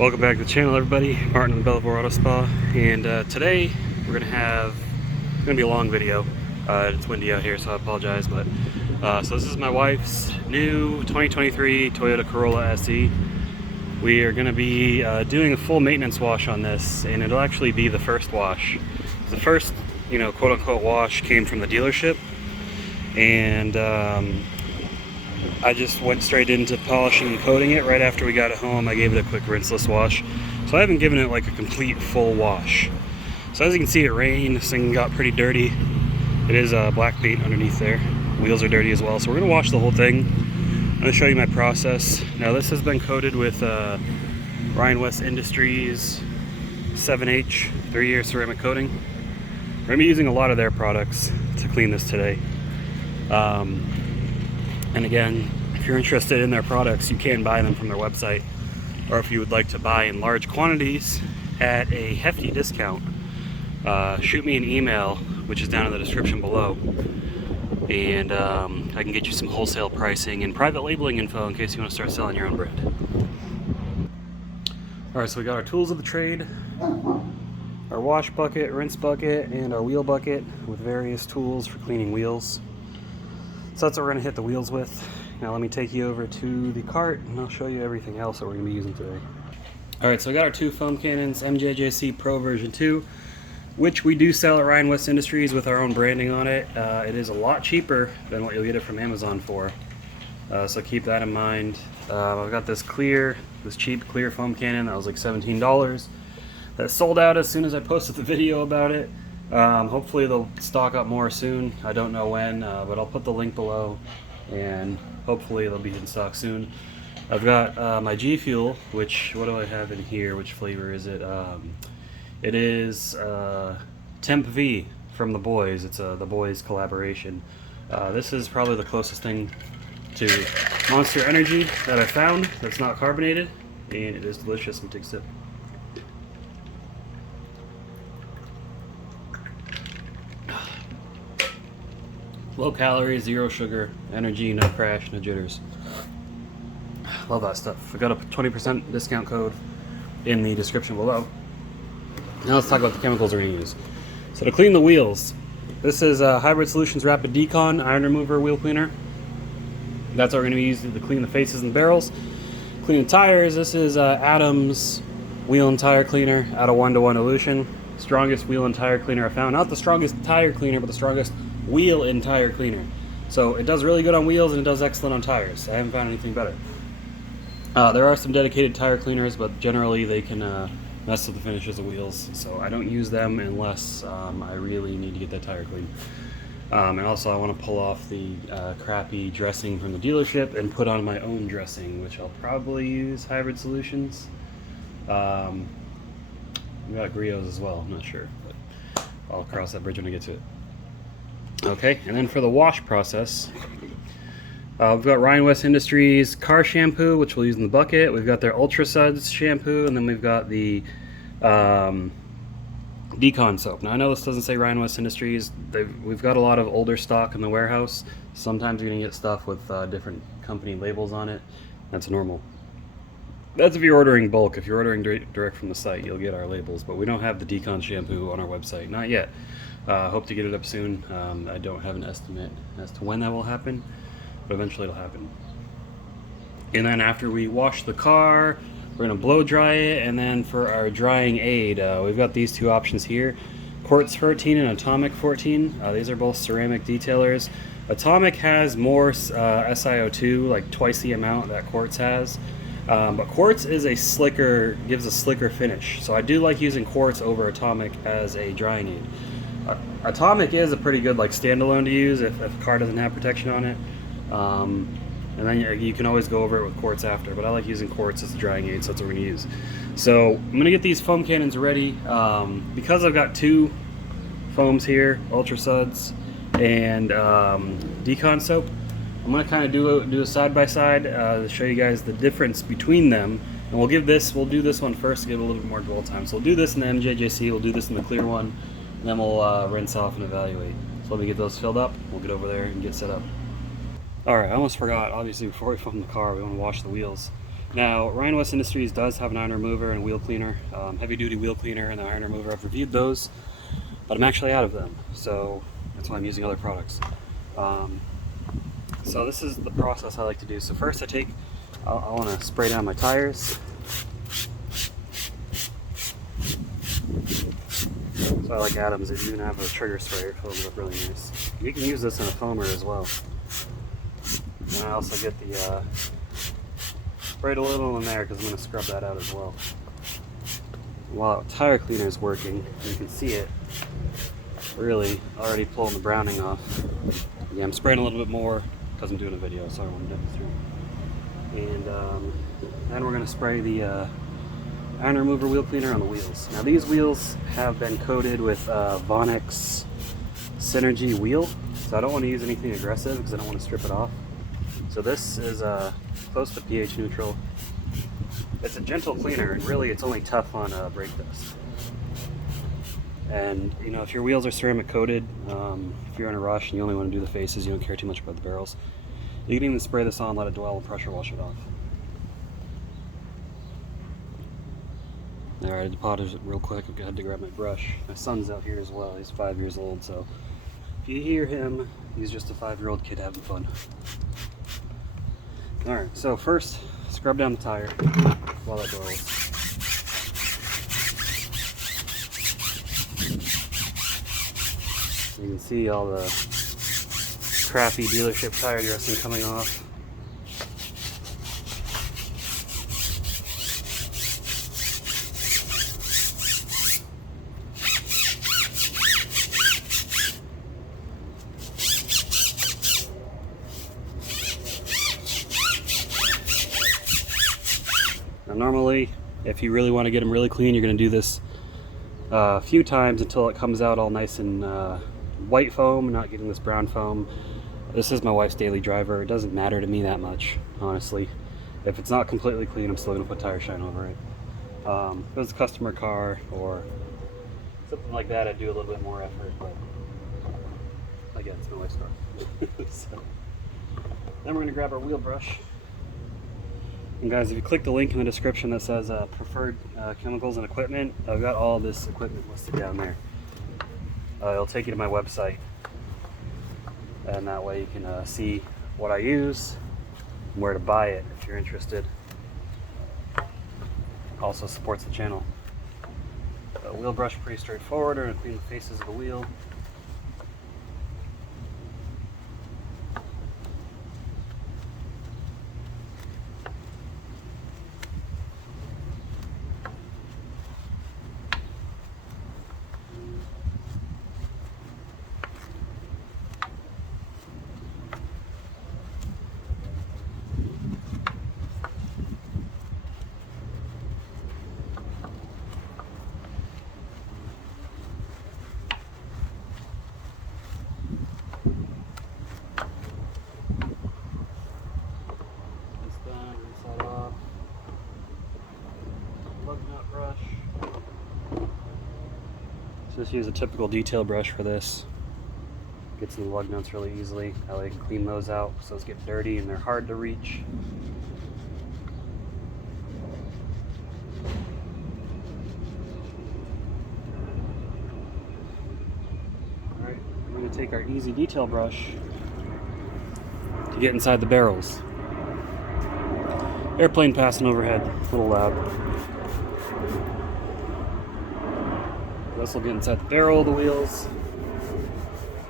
Welcome back to the channel, everybody. Martin with Bellevue Auto Spa, and today we're gonna be a long video. It's windy out here, so I apologize. But so this is my wife's new 2023 Toyota Corolla SE. We are gonna be doing a full maintenance wash on this, and it'll actually be the first wash. The first, quote-unquote wash came from the dealership, and I just went straight into polishing and coating it. Right after we got it home, I gave it a quick rinseless wash. So I haven't given it like a complete full wash. So as you can see, it rained. This thing got pretty dirty. It is black paint underneath there. Wheels are dirty as well. So we're gonna wash the whole thing. I'm gonna show you my process. Now this has been coated with Ryan West Industries 7H 3-year ceramic coating. We're gonna be using a lot of their products to clean this today. And again, if you're interested in their products, you can buy them from their website. Or if you would like to buy in large quantities at a hefty discount, shoot me an email, which is down in the description below. And I can get you some wholesale pricing and private labeling info in case you want to start selling your own brand. Alright, so we got our tools of the trade, our wash bucket, rinse bucket, and our wheel bucket with various tools for cleaning wheels. So that's what we're going to hit the wheels with. Now let me take you over to the cart and I'll show you everything else that we're going to be using today. Alright, so we got our two foam cannons, MJJC Pro version 2, which we do sell at Ryan West Industries with our own branding on it. It is a lot cheaper than what you'll get it from Amazon for. So keep that in mind. I've got this cheap clear foam cannon that was like $17. That sold out as soon as I posted the video about it. Hopefully they'll stock up more soon. I don't know when, but I'll put the link below, and hopefully they'll be in stock soon. I've got my G Fuel, which, what do I have in here? Which flavor is it? It is Temp V from The Boys. It's the Boys collaboration. This is probably the closest thing to Monster Energy that I found that's not carbonated, and it is delicious. Let me take a sip. Low calories, zero sugar, energy, no crash, no jitters. Love that stuff. I got a 20% discount code in the description below. Now let's talk about the chemicals we're going to use. So to clean the wheels, this is Hybrid Solutions Rapid Decon Iron Remover Wheel Cleaner. That's what we're going to be using to clean the faces and barrels. Clean the tires, this is Adams Wheel and Tire Cleaner out of 1-to-1 dilution. Strongest wheel and tire cleaner I found. Not the strongest tire cleaner, but the strongest wheel and tire cleaner. So it does really good on wheels and it does excellent on tires. I haven't found anything better. There are some dedicated tire cleaners, but generally they can mess with the finishes of wheels. So I don't use them unless I really need to get that tire clean. And also I want to pull off the crappy dressing from the dealership and put on my own dressing, which I'll probably use Hybrid Solutions. We got Griots as well, I'm not sure, but I'll cross that bridge when I get to it. Okay, and then for the wash process, we've got Ryan West Industries car shampoo, which we'll use in the bucket. We've got their Ultra Suds shampoo, and then we've got the Decon soap. Now I know this doesn't say Ryan West Industries. We've got a lot of older stock in the warehouse. Sometimes you're gonna get stuff with different company labels on it. That's normal. That's if you're ordering bulk. If you're ordering direct from the site, you'll get our labels, but we don't have the Decon shampoo on our website. Not yet. Hope to get it up soon. I don't have an estimate as to when that will happen, but eventually it'll happen. And then after we wash the car, we're going to blow dry it, and then for our drying aid, we've got these two options here. Quartz 14 and Atomic 14. These are both ceramic detailers. Atomic has more SiO2, like twice the amount that Quartz has. But Quartz is gives a slicker finish. So I do like using Quartz over Atomic as a drying aid. Atomic is a pretty good standalone to use if the car doesn't have protection on it. And then you can always go over it with Quartz after, but I like using Quartz as a drying aid, so that's what we're going to use. So I'm going to get these foam cannons ready. Because I've got two foams here, Ultra Suds and Decon soap, I'm going to kind of do a side-by-side to show you guys the difference between them. And we'll do this one first to give it a little bit more dwell time. So we'll do this in the MJJC, we'll do this in the clear one, and then we'll rinse off and evaluate. So let me get those filled up, we'll get over there and get set up. Alright, I almost forgot, obviously before we foam the car, we want to wash the wheels. Now, Ryan West Industries does have an iron remover and wheel cleaner, heavy duty wheel cleaner and the iron remover. I've reviewed those, but I'm actually out of them, so that's why I'm using other products. So this is the process I like to do. So first I want to spray down my tires. So I like Adams, they even have a trigger sprayer, it fills it up really nice. You can use this in a foamer as well. And I also get the sprayed a little in there because I'm going to scrub that out as well. While tire cleaner is working, you can see it really already pulling the browning off. Yeah, I'm spraying a little bit more because I'm doing a video, so I want to demonstrate. And then we're going to spray the iron remover wheel cleaner on the wheels. Now these wheels have been coated with Vonix Synergy wheel, so I don't want to use anything aggressive because I don't want to strip it off. So this is close to pH neutral. It's a gentle cleaner, and really it's only tough on brake dust. And you know, if your wheels are ceramic coated, if you're in a rush and you only want to do the faces, you don't care too much about the barrels, you can even spray this on, let it dwell, and pressure wash it off. Alright, I deposited it real quick. I had to grab my brush. My son's out here as well. He's 5 years old, so if you hear him, he's just a 5-year-old kid having fun. Alright, so first, scrub down the tire while that boils. You can see all the crappy dealership tire dressing coming off. Now normally, if you really want to get them really clean, you're going to do this a few times until it comes out all nice and white foam, not getting this brown foam. This is my wife's daily driver. It doesn't matter to me that much, honestly. If it's not completely clean, I'm still going to put tire shine over it. If it was a customer car or something like that, I'd do a little bit more effort, but again, it's my wife's car. So, then we're going to grab our wheel brush. And guys, if you click the link in the description that says preferred chemicals and equipment, I've got all this equipment listed down there. It'll take you to my website, and that way you can see what I use and where to buy it if you're interested. Also supports the channel. Wheel brush, pretty straightforward. We're going to clean the faces of the wheel. Just use a typical detail brush for this. Gets in the lug nuts really easily. I like to clean those out so those get dirty and they're hard to reach. Alright, we're going to take our easy detail brush to get inside the barrels. Airplane passing overhead, a little loud. This will get inside the barrel of the wheels,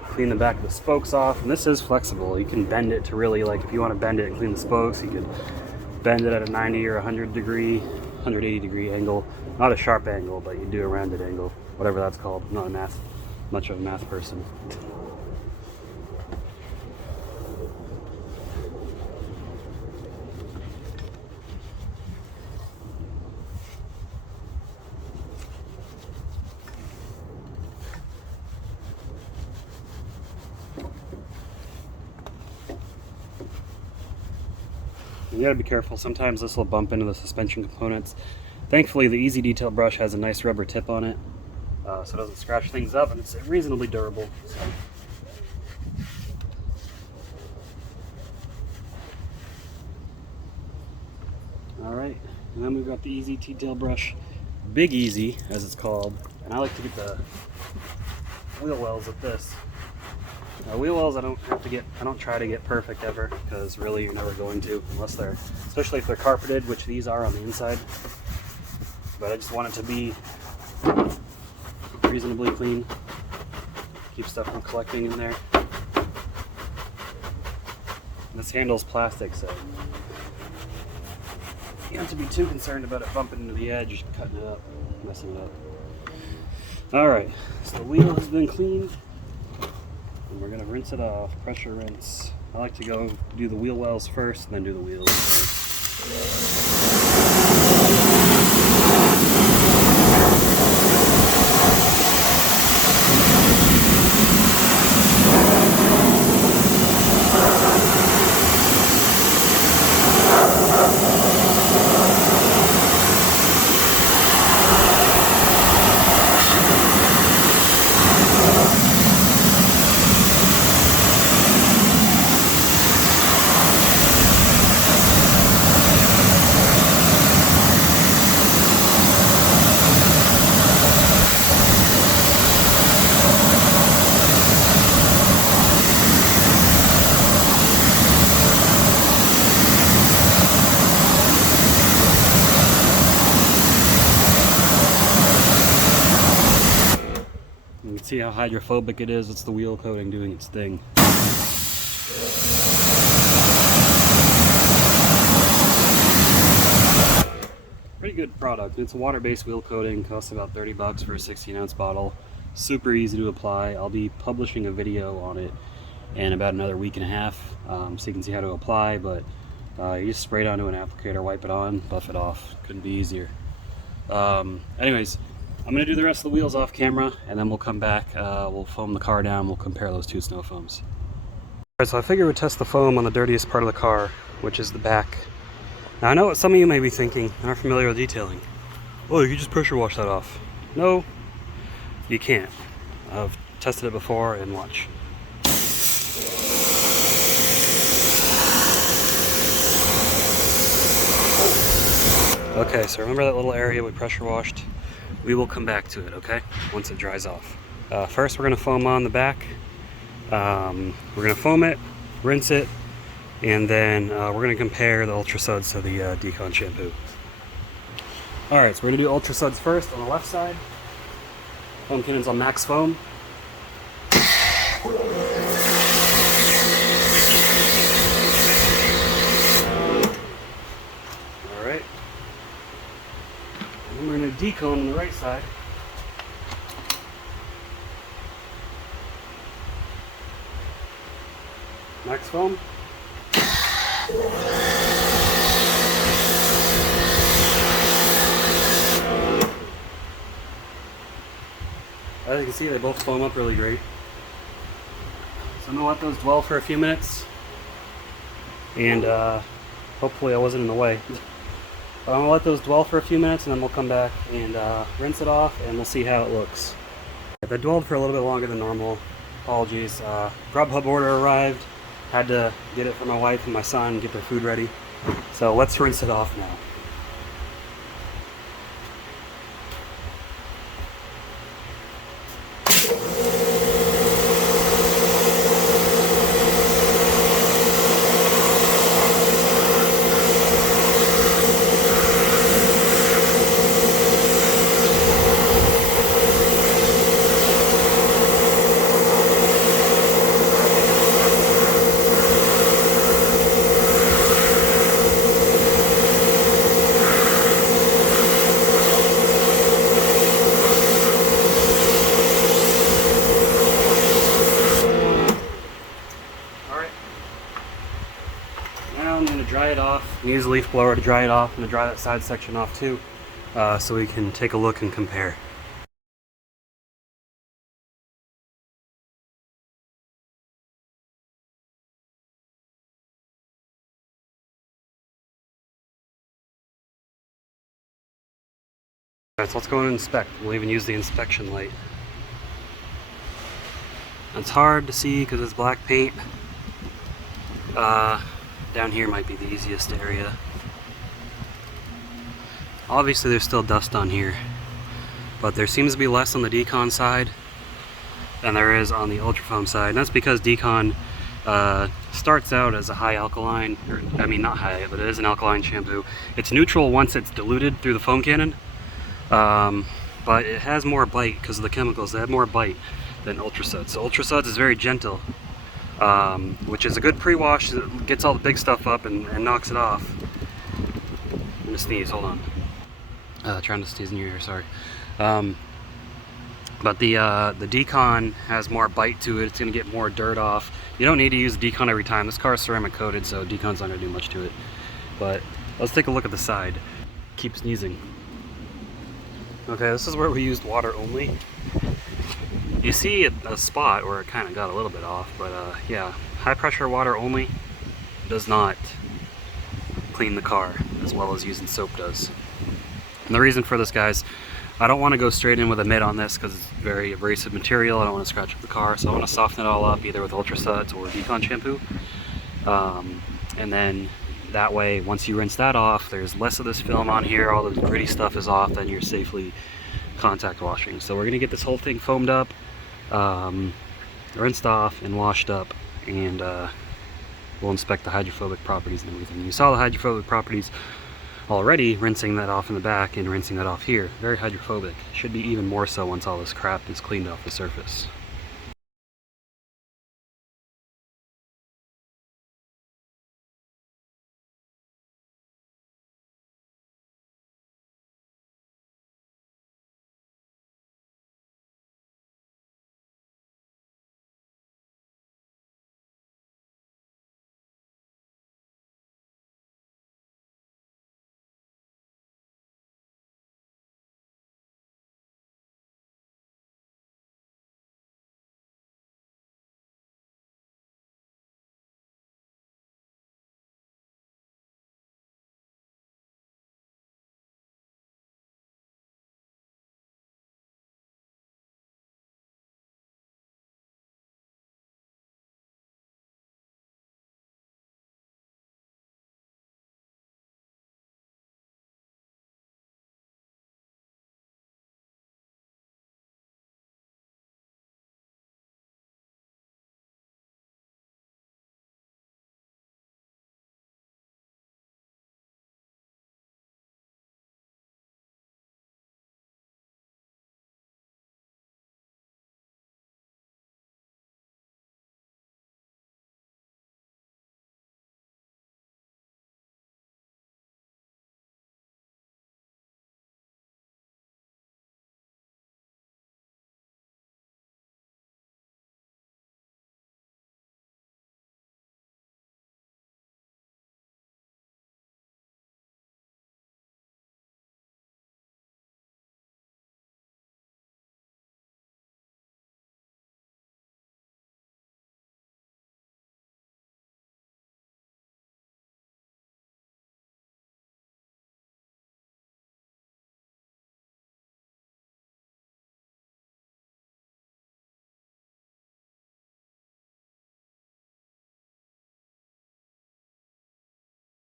clean the back of the spokes off, and this is flexible. You can bend it to really, like, if you want to bend it and clean the spokes, you could bend it at a 90 or 180 degree angle. Not a sharp angle, but you do a rounded angle, whatever that's called. I'm not much of a math person. You gotta be careful. Sometimes this will bump into the suspension components. Thankfully, the Easy Detail brush has a nice rubber tip on it, so it doesn't scratch things up, and it's reasonably durable. So. Alright, and then we've got the Easy T-tail brush. Big Easy, as it's called. And I like to get the wheel wells with this. Wheel wells I don't try to get perfect ever, because really you're never going to, unless they're, especially if they're carpeted, which these are on the inside. But I just want it to be reasonably clean. Keep stuff from collecting in there. This handle's plastic, so you don't have to be too concerned about it bumping into the edge, cutting it up, messing it up. Alright, so the wheel has been cleaned, and we're going to rinse it off, pressure rinse. I like to go do the wheel wells first, and then do the wheels first. You can see how hydrophobic it is. It's the wheel coating doing its thing. Pretty good product. It's a water-based wheel coating. Costs about 30 bucks for a 16-ounce bottle. Super easy to apply. I'll be publishing a video on it in about another week and a half, so you can see how to apply. But you just spray it onto an applicator, wipe it on, buff it off. Couldn't be easier. Anyways, I'm going to do the rest of the wheels off camera, and then we'll come back, we'll foam the car down, we'll compare those two snow foams. Alright, so I figured we'd test the foam on the dirtiest part of the car, which is the back. Now I know what some of you may be thinking, aren't familiar with detailing. Oh, you can just pressure wash that off. No, you can't. I've tested it before, and watch. Okay, so remember that little area we pressure washed? We will come back to it, okay? Once it dries off. First, we're going to foam on the back. We're going to foam it, rinse it, and then we're going to compare the Ultra Suds to the Decon shampoo. Alright, so we're going to do Ultra Suds first on the left side. Foam cannons on max foam. Alright. And then we're going to decon on the right side. Max foam. As you can see, they both foam up really great. So I'm going to let those dwell for a few minutes. And hopefully I wasn't in the way. But I'm going to let those dwell for a few minutes, and then we'll come back and rinse it off, and we'll see how it looks. They dwelled for a little bit longer than normal. Apologies. Grubhub order arrived. Had to get it for my wife and my son, get their food ready. So let's rinse it off now. Dry it off. We use a leaf blower to dry it off and to dry that side section off too, so we can take a look and compare. Alright, so let's go and inspect. We'll even use the inspection light. It's hard to see because it's black paint. Down here might be the easiest area. Obviously there's still dust on here, but there seems to be less on the Decon side than there is on the Ultrafoam side. And that's because Decon starts out as a high alkaline, or I mean not high, but it is an alkaline shampoo. It's neutral once it's diluted through the foam cannon, but it has more bite because of the chemicals. They have more bite than Ultrasuds. So Ultrasuds is very gentle, which is a good pre-wash. It gets all the big stuff up and knocks it off. I'm gonna sneeze, hold on. Trying to sneeze in your ear, sorry. But the Decon has more bite to it. It's gonna get more dirt off. You don't need to use the Decon every time. This car is ceramic coated, so Decon's not gonna do much to it. But let's take a look at the side. Keep sneezing. Okay, this is where we used water only. You see a spot where it kind of got a little bit off, but yeah, high pressure water only does not clean the car as well as using soap does. And the reason for this, guys, I don't want to go straight in with a mitt on this because it's very abrasive material. I don't want to scratch up the car, so I want to soften it all up either with Ultrasuds or Decon shampoo. And then that way, once you rinse that off, there's less of this film on here, all the gritty stuff is off, then you're safely contact washing. So we're going to get this whole thing foamed up, rinsed off and washed up, and we'll inspect the hydrophobic properties and everything. You saw the hydrophobic properties already, rinsing that off in the back and rinsing that off here. Very hydrophobic. Should be even more so once all this crap is cleaned off the surface.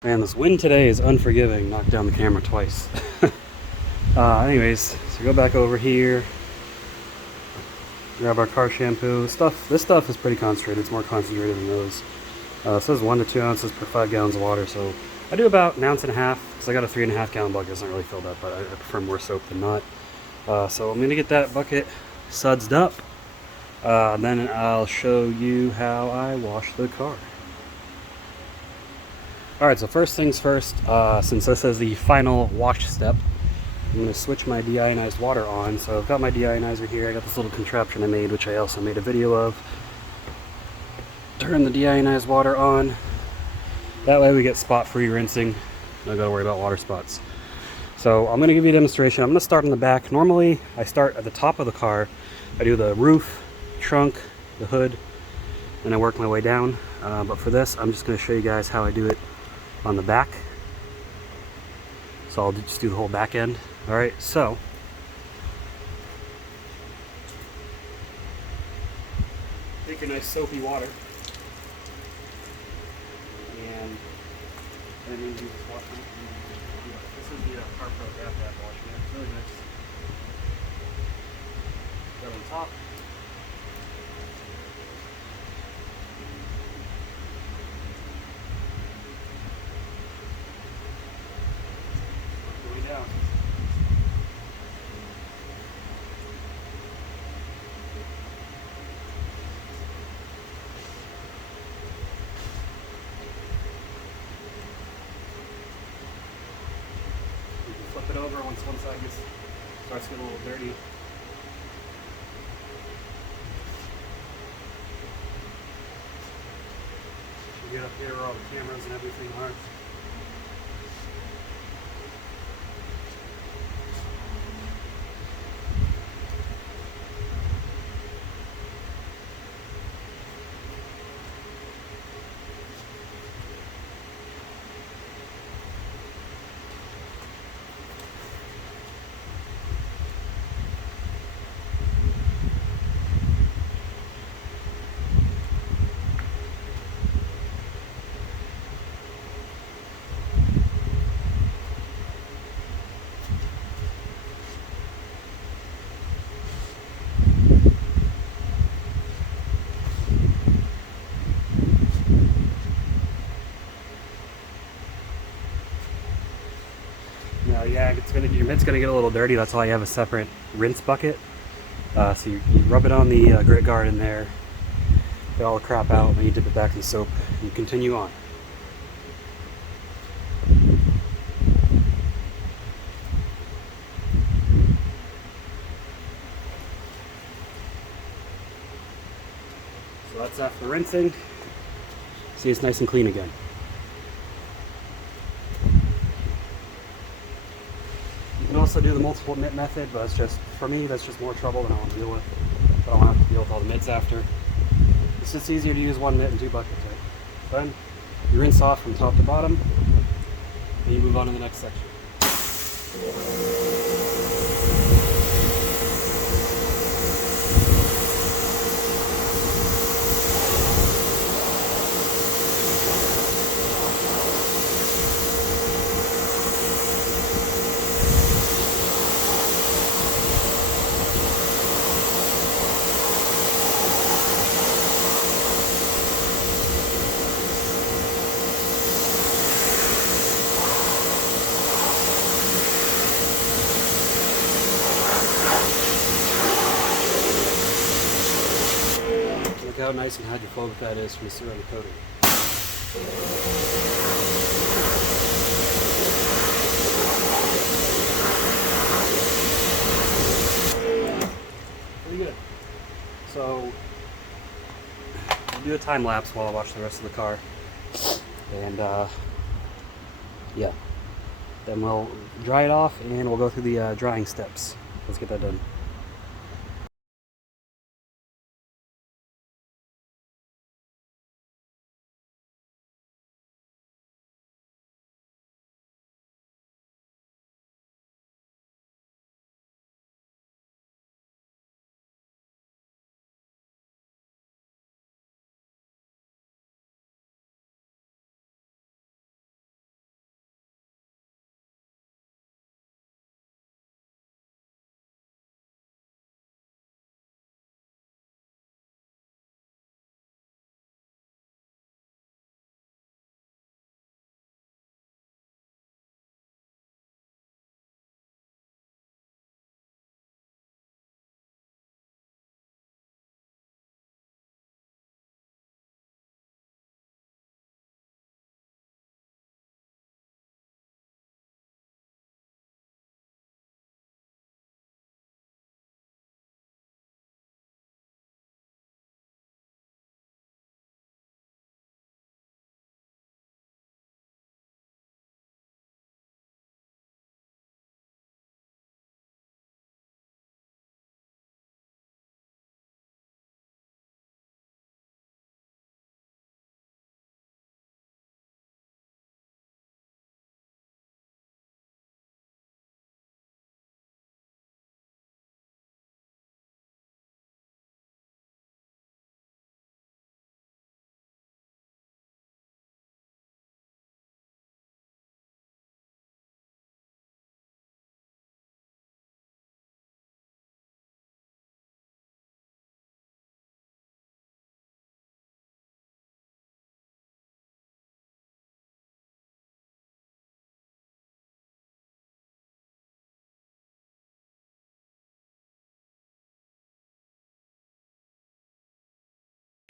Man, this wind today is unforgiving. Knocked down the camera twice. Anyways, so go back over here, grab our car shampoo. This stuff is pretty concentrated. It's more concentrated than those. It says 1 to 2 ounces per 5 gallons of water, so I do about 1.5 ounces because I got a 3.5 gallon bucket. It's not really filled up, but I prefer more soap than not. So I'm gonna get that bucket sudsed up. Then I'll show you how I wash the car. Alright, so first things first, since this is the final wash step, I'm going to switch my deionized water on. So I've got my deionizer here. I got this little contraption I made, which I also made a video of. Turn the deionized water on. That way we get spot-free rinsing. Don't got to worry about water spots. So I'm going to give you a demonstration. I'm going to start on the back. Normally, I start at the top of the car. I do the roof, trunk, the hood, and I work my way down. But for this, I'm just going to show you guys how I do it on the back. So I'll just do the whole back end. Alright, so take your nice soapy water and then you just wash it. is the Car Pro Grab Bag washer. It's really nice. Got on top. Going down. You can flip it over once one side starts getting a little dirty. You get up here where all the cameras and everything are. No, yeah, your mid's gonna get a little dirty. That's why you have a separate rinse bucket. So you rub it on the grit guard in there, get all the crap out, and then you dip it back in soap. And you continue on. So that's after rinsing. See, it's nice and clean again. You can also do the multiple mitt method, but it's just, for me, that's just more trouble than I want to deal with. I don't want to have to deal with all the mitts after. It's just easier to use one mitt and two buckets. Right? Then you rinse off from top to bottom, and you move on to the next section. Look how nice and hydrophobic that is from the ceramic coating. Pretty good. So we'll do a time lapse while I watch the rest of the car. And yeah. Then we'll dry it off and we'll go through the drying steps. Let's get that done.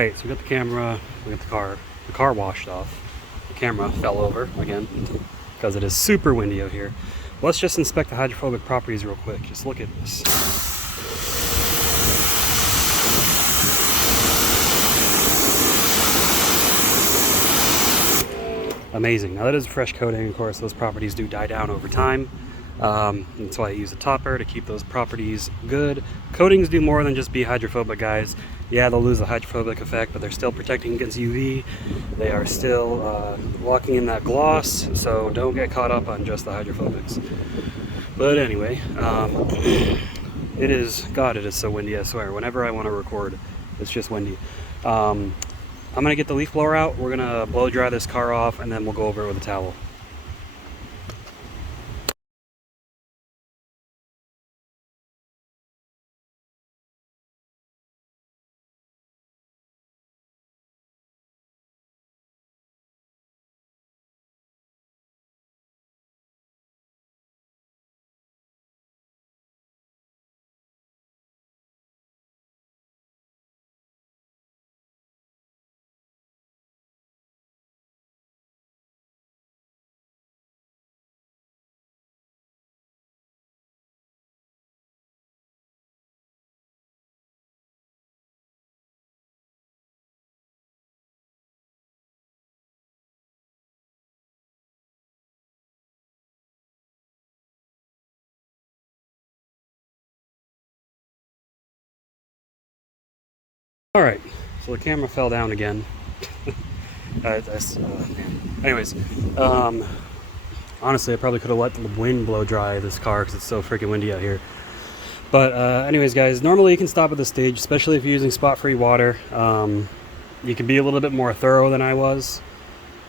Alright, so we got the camera, we got the car washed off. The camera fell over again because it is super windy out here. Let's just inspect the hydrophobic properties real quick. Just look at this. Amazing. Now that is a fresh coating, of course, those properties do die down over time. That's why I use a topper to keep those properties good. Coatings do more than just be hydrophobic, guys. Yeah, they'll lose the hydrophobic effect, but they're still protecting against UV. They are still locking in that gloss, so don't get caught up on just the hydrophobics. But anyway, it is so windy, I swear. Whenever I want to record, it's just windy. I'm gonna get the leaf blower out, we're gonna blow dry this car off, and then we'll go over it with a towel. Alright, so the camera fell down again. Anyways, honestly, I probably could have let the wind blow dry this car because it's so freaking windy out here. But anyways, guys, normally you can stop at this stage, especially if you're using spot-free water. You can be a little bit more thorough than I was.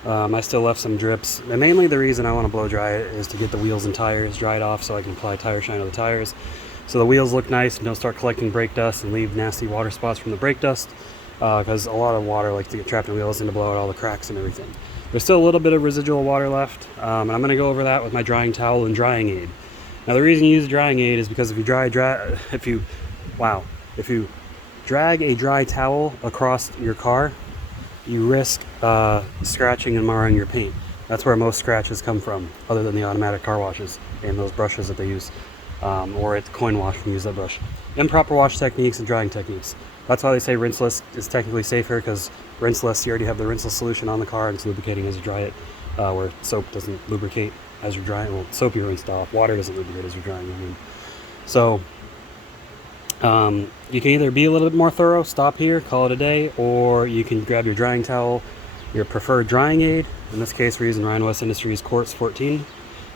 I still left some drips. And mainly the reason I want to blow dry it is to get the wheels and tires dried off so I can apply tire shine to the tires. So the wheels look nice and don't start collecting brake dust and leave nasty water spots from the brake dust. Because a lot of water likes to get trapped in the wheels and to blow out all the cracks and everything. There's still a little bit of residual water left, and I'm going to go over that with my drying towel and drying aid. Now the reason you use drying aid is because if you drag a dry towel across your car, you risk scratching and marring your paint. That's where most scratches come from, other than the automatic car washes and those brushes that they use, or at the coin wash when you use that brush. Improper wash techniques and drying techniques. That's why they say rinseless is technically safer, because rinseless, you already have the rinseless solution on the car and it's lubricating as you dry it, where soap doesn't lubricate as you're drying. Well, soap you rinsed off, water doesn't lubricate as you're drying, I mean. So you can either be a little bit more thorough, stop here, call it a day, or you can grab your drying towel, your preferred drying aid. In this case, we're using Ryan West Industries Quartz 14.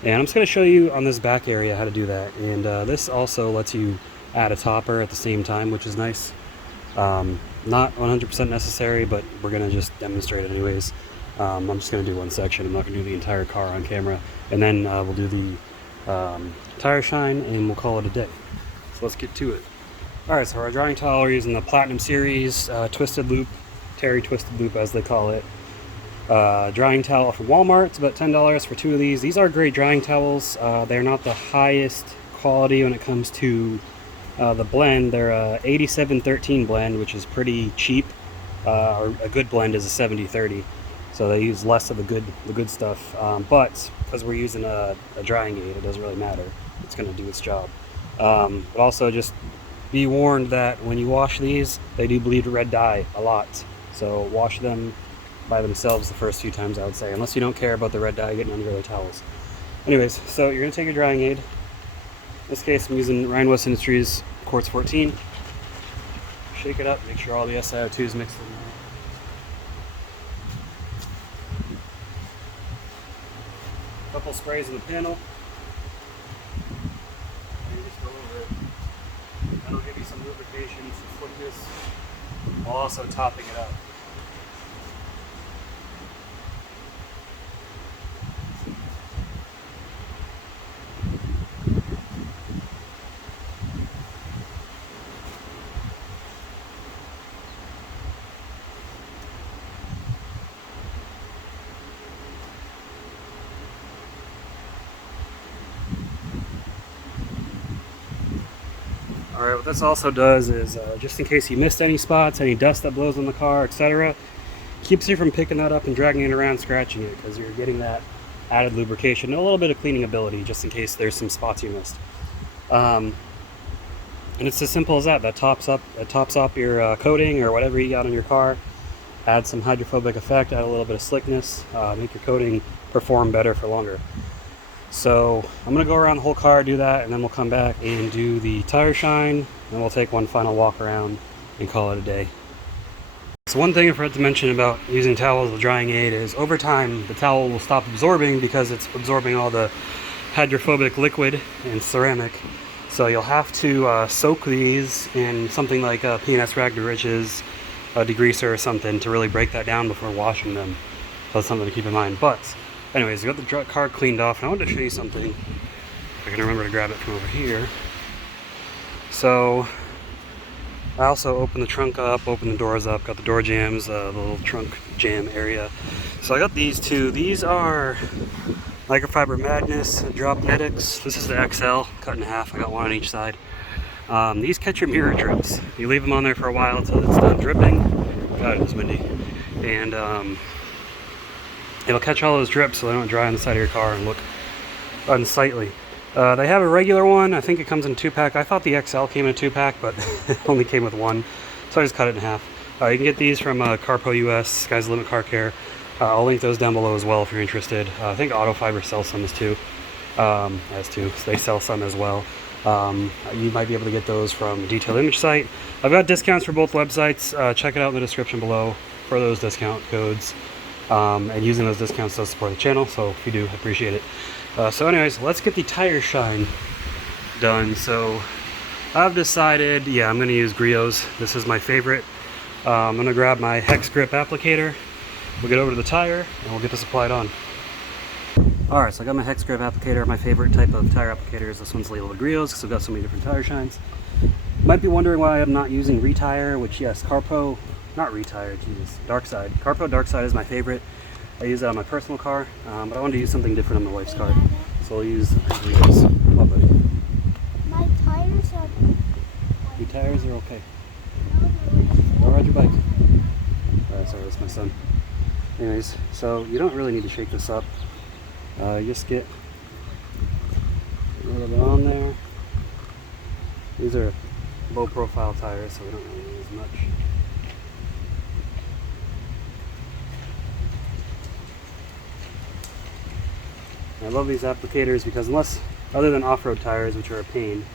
And I'm just going to show you on this back area how to do that. And this also lets you add a topper at the same time, which is nice. Not 100% necessary, but we're going to just demonstrate it anyways. I'm just going to do one section. I'm not going to do the entire car on camera. And then we'll do the tire shine and we'll call it a day. So let's get to it. Alright, so our drying towel, we're using the Platinum Series Twisted Loop, Terry Twisted Loop as they call it. Drying towel from Walmart. It's about $10 for 2 of these. These are great drying towels. They're not the highest quality when it comes to the blend. They're a 8713 blend, which is pretty cheap. Or a good blend is a 7030, so they use less of the good stuff. But because we're using a drying aid, it doesn't really matter. It's going to do its job. But also just be warned that when you wash these, they do bleed red dye a lot. So wash them by themselves the first few times, I would say, unless you don't care about the red dye getting on your other towels. Anyways, so you're going to take your drying aid. In this case, I'm using Ryan West Industries Quartz 14. Shake it up, make sure all the SiO2 is mixed in there. Couple sprays in the panel. And you just go over it. That'll give you some lubrication, some slickness, while also topping it up. Alright, what this also does is, just in case you missed any spots, any dust that blows on the car, etc., keeps you from picking that up and dragging it around, scratching it, because you're getting that added lubrication and a little bit of cleaning ability, just in case there's some spots you missed. And it's as simple as that. That tops up your coating or whatever you got on your car. Add some hydrophobic effect, add a little bit of slickness, make your coating perform better for longer. So I'm going to go around the whole car, do that, and then we'll come back and do the tire shine, and we'll take one final walk around and call it a day. So one thing I forgot to mention about using towels as a drying aid is over time the towel will stop absorbing because it's absorbing all the hydrophobic liquid and ceramic. So you'll have to soak these in something like a P&S rag to riches, a degreaser or something to really break that down before washing them. So that's something to keep in mind. But anyways, I got the car cleaned off, and I wanted to show you something. I can remember to grab it from over here. So I also opened the trunk up, opened the doors up, got the door jams, the little trunk jam area. So I got these two. These are Microfiber Madness Dropnetics. This is the XL, cut in half. I got one on each side. These catch your mirror drips. You leave them on there for a while until it's done dripping. God, it's windy. And it'll catch all those drips so they don't dry on the side of your car and look unsightly. They have a regular one. I think it comes in a 2-pack. I thought the XL came in a 2-pack, but it only came with one. So I just cut it in half. You can get these from CarPro US, Sky's the Limit Car Care. I'll link those down below as well if you're interested. I think Auto Fiber sells some so they sell some as well. You might be able to get those from the Detailed Image site. I've got discounts for both websites. Check it out in the description below for those discount codes. And using those discounts does support the channel, so if you do, I appreciate it. So anyways, let's get the tire shine done. So I've decided, yeah, I'm going to use Griot's. This is my favorite. I'm going to grab my hex grip applicator. We'll get over to the tire and we'll get this applied on. Alright, so I got my hex grip applicator. My favorite type of tire applicator is this one's labeled with Griot's because I've got so many different tire shines. Might be wondering why I'm not using Retire, which yes, CarPro, not Retire, Jesus, Darkside. CarPro Darkside is my favorite. I use it on my personal car, but I wanted to use something different on my wife's car. So I'll use Griot's. Love it. My tires are... Your tires are okay. Go ride your bike. Sorry, that's my son. Anyways, so you don't really need to shake this up. You just get a little bit on there. These are low profile tires, so we don't really use much. I love these applicators because other than off-road tires, which are a pain,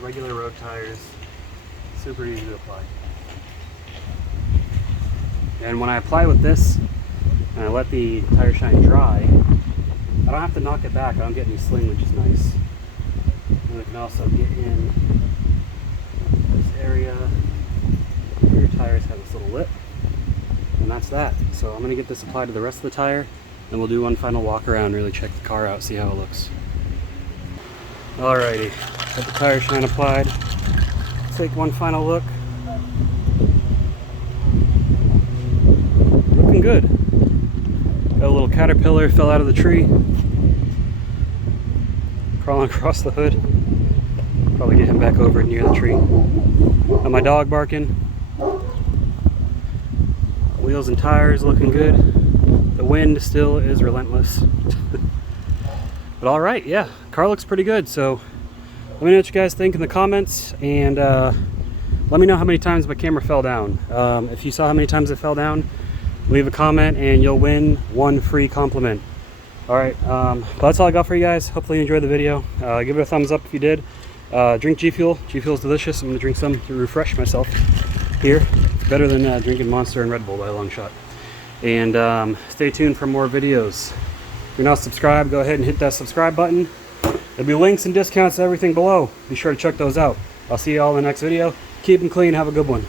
regular road tires, super easy to apply. And when I apply with this, and I let the tire shine dry, I don't have to knock it back. I don't get any sling, which is nice. And I can also get in this area where your tires have this little lip. And that's that. So I'm going to get this applied to the rest of the tire, and we'll do one final walk around, really check the car out, see how it looks. Alrighty, got the tire shine applied. Take one final look. Looking good. Got a little caterpillar fell out of the tree, crawling across the hood. Probably get him back over near the tree. Got my dog barking. Wheels and tires looking good. The wind still is relentless. But alright, yeah, car looks pretty good. So let me know what you guys think in the comments, and let me know how many times my camera fell down. If you saw how many times it fell down, leave a comment and you'll win one free compliment. Alright, that's all I got for you guys. Hopefully you enjoyed the video. Give it a thumbs up if you did. Drink G Fuel. G Fuel is delicious. I'm going to drink some to refresh myself here. It's better than drinking Monster and Red Bull by a long shot. And stay tuned for more videos. If you're not subscribed, go ahead and hit that subscribe button. There'll be links and discounts to everything below. Be sure to check those out. I'll see you all in the next video. Keep them clean. Have a good one.